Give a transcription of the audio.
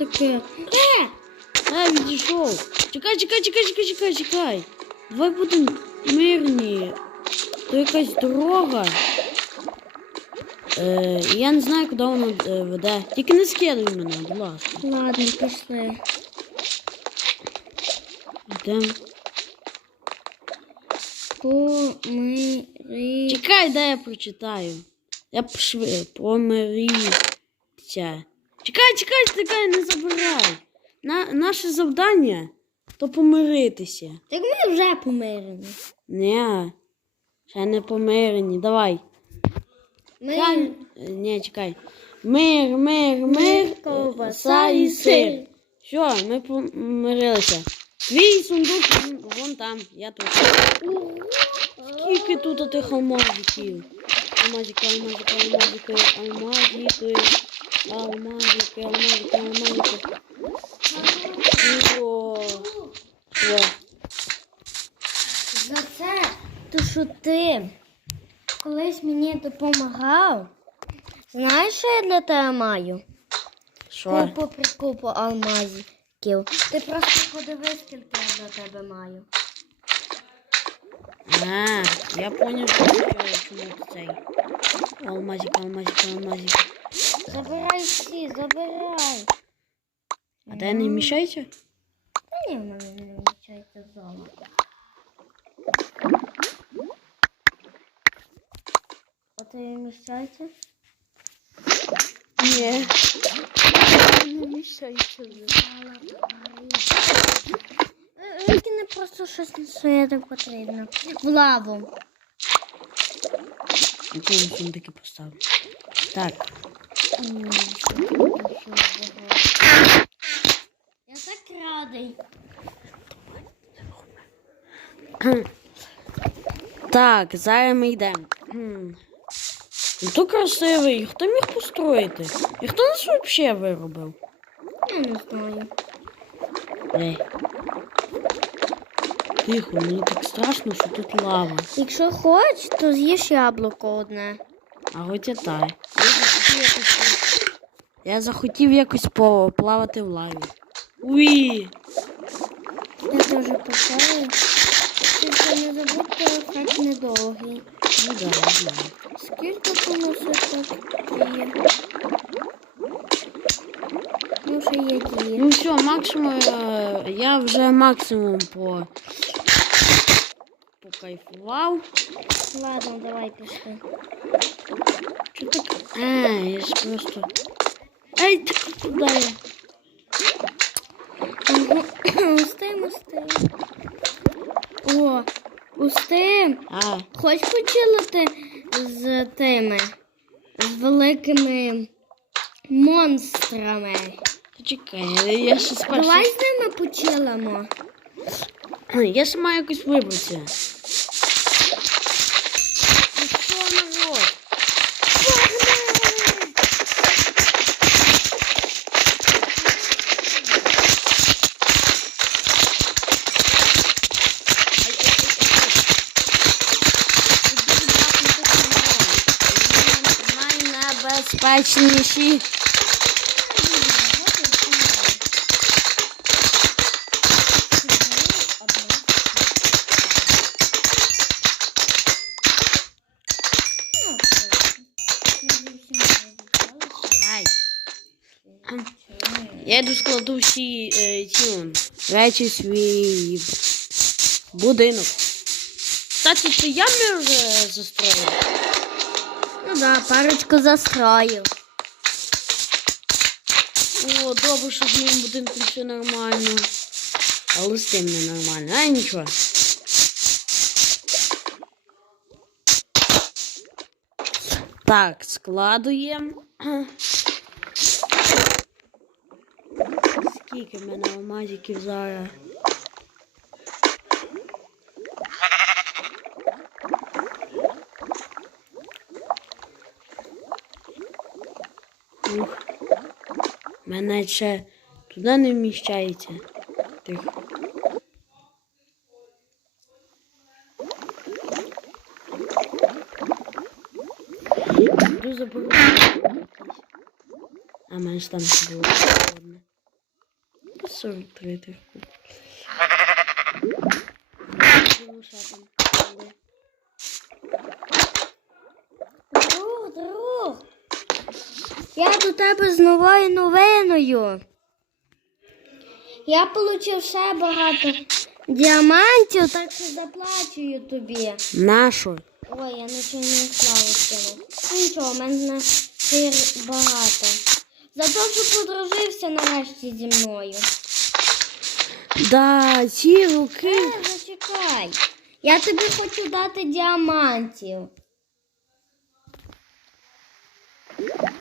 таке? Е! А, відійшов. Чекай, чекай, чекай, чекай, чекай, чекай. Давай будемо мирні. То якась дорога. Е, я не знаю, куди вона е, веде. Тільки не скидуй мене, будь ласка. Ладно, пішли. Йдемо. Чекай, дай я прочитаю. Я пошви, помиріться. Чекай, чекай, чекай, не забирай. На, наше завдання то помиритися. Так ми вже помирені. Ні, ще не помирені. Давай. Ми... Хай- Е, Ні, чекай. Мир, мир, мир, ковбаса і сир. Все, ми помирилися. Твій сундук вон, вон там, я тут. Скільки тут тих алмазиків? Алмазики, алмазики, алмазики, алмазики, алмазики, алмазики, алмазики. О, Що? За це, то що ти колись мені допомагав. Знаєш, що я для тебе маю? Що? Купу прикупу алмазиків. Ти просто подивись, скільки я для тебе маю. А, я понял, що чому цей. Алмазик, алмазик, алмазик. Забирай всі, забирай. А де не мішайся? Та ні, в мене не вмічається золото. А ти вміщається? Ні. Не мішайся. Викине просто щось не своє так потрібно. В лаву. Яку він таки поставлю? Так. Я так радий. Так, зараз ми йдемо. Ну, красивий. Хто міг построїти? І хто нас взагалі виробив? Я не знаю. Ей. Тихо, мені так страшно, що тут лава. Якщо хочеш, то з'їж яблуко одне. А готятай. Я захотів якось поплавати в лаві. Уї! Я теж поставлю. Тільки не забудьте, ефект недовгий. Ну да, знаю. Скільки нас так є? Ну, ще є дії. Ну все, максимум. е, Я вже максимум по. Покайфував. Ладно, давай пішли. Що так? А, я ж просто. Ай, так куди я? Устим, устим. О, устим. А, Хоч почилити з тими, з великими монстрами. почекай, я ще спершу. Давай з ними почилимо. Я ж маю якось вибратися. Ну Я йду складу всі е, ці он, речі свій будинок. Кстати, це я мир е, застроїв. Ну да, парочку застрою. О, добре, що з моїм будинком все нормально. Але з тим не нормально. А нічого. Так, складуємо. Скільки в мене алмазиків зараз? Ух. Мене ще туди не вміщається. Тихо. Йду заберу. А ж там було одне. 43 тихо. Що там? Друг, друг. Я до тебе з новою новиною. Я отримав ще багато діамантів, так що заплачую тобі. Нашу. Ой, я нічого не славу нічого, в мене багато. За те, що подружився нарешті зі мною. Да, ці руки. Е, зачекай. Я тобі хочу дати діамантів.